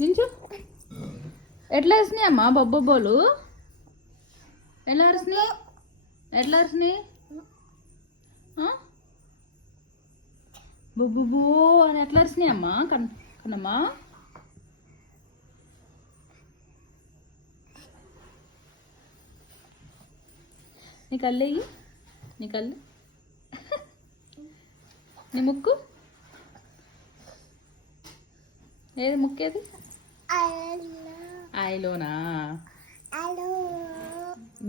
నించు. ఎట్లా వేసినాయి అమ్మా బొబ్బొబ్బోలు? ఎలా అరిసినాయి? ఎట్లా అరిసినాయి? బొబ్బుబో అని ఎట్లా అరిసినాయి అమ్మా? కన్నమ్మా నీ కళ్ళు వెయ్యి. నీ కళ్ళు, నీ ముక్కు ఏది? ముక్కేది? ఐలోనా?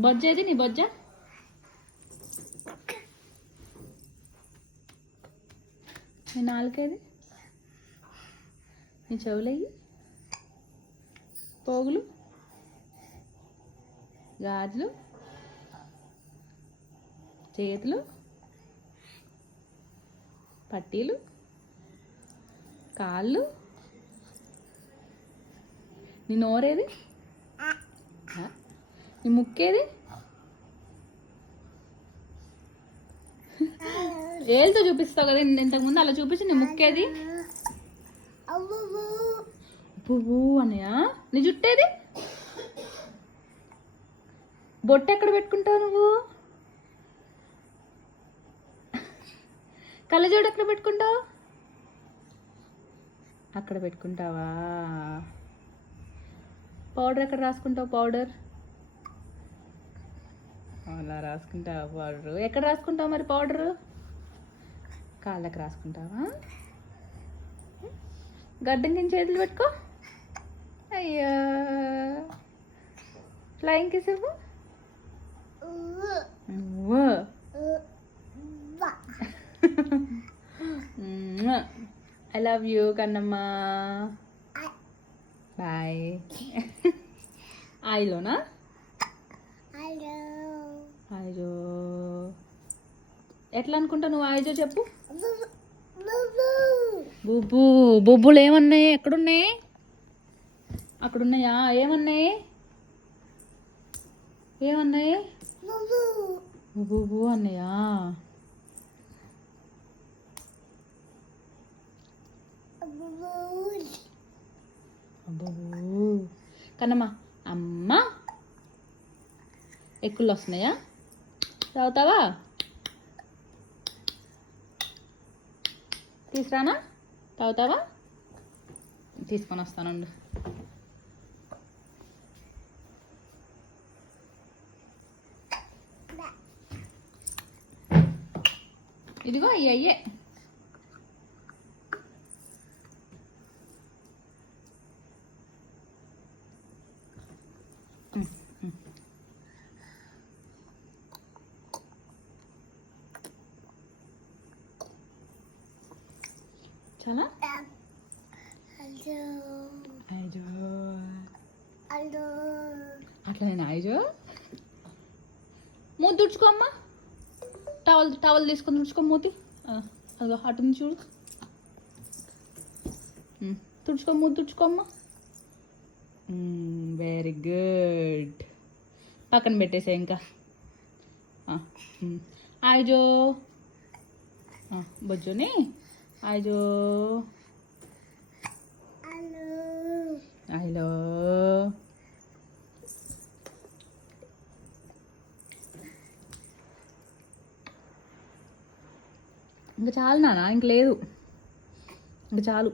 బొజ్జ ఏది? నీ బొజ్జ? నీ నాలుకేది? నీ చెవులయ్యి, పోగులు, గాజులు, చేతులు, పట్టీలు, కాళ్ళు, నీ నోరేది? నీ ముక్కేది? ఏళ్ళతో చూపిస్తావు కదా ఇంతకుముందు, అలా చూపించి నీ ముక్కేది? పువ్వు అన్నయ్య. నీ జుట్టేది? బొట్టు ఎక్కడ పెట్టుకుంటావు నువ్వు? కళ్ళజోడు ఎక్కడ పెట్టుకుంటావు? అక్కడ పెట్టుకుంటావా? పౌడర్ ఎక్కడ రాసుకుంటావు? పౌడర్ అలా రాసుకుంటావా? పౌడరు ఎక్కడ రాసుకుంటావు మరి? పౌడరు కాళ్ళకి రాసుకుంటావా? గడ్డం కింద చేతులు పెట్టుకో. అయ్యా, ఫ్లయింగ్ కిస్ ఇవ్వు. I love you Kannamma. Bye. ఐలోనా? ఐజో ఎట్లా అనుకుంటా నువ్వు? ఐజో చెప్పు. బుబ్బు. బొబ్బులు ఏమన్నాయి? ఎక్కడున్నాయి? అక్కడున్నాయా? ఏమన్నాయి? ఏమన్నాయి? బుబ్బు అన్నయ్యా. కన్నమ్మ అమ్మ ఎక్కుళ్ళు వస్తున్నాయా? తాగుతావా? తీసురానా? తాగుతావా? తీసుకొని వస్తానండు. ఇదిగో అయ్యే. చాలా ఐజో అట్లనే ఐజో. మూతి తుడుచుకో అమ్మా. టవల్ తీసుకొని తుడుచుకో మూతి. అదిగో అటు నుంచి చూడు. తుడుచుకో, మూతి తుడుచుకో అమ్మా. Very good. పక్కన పెట్టేసా ఇంకా. ఐజో బొజ్జుని. ఐజో హలో. ఇంకా చాలు నాన్న, ఇంక లేదు, ఇంకా చాలు.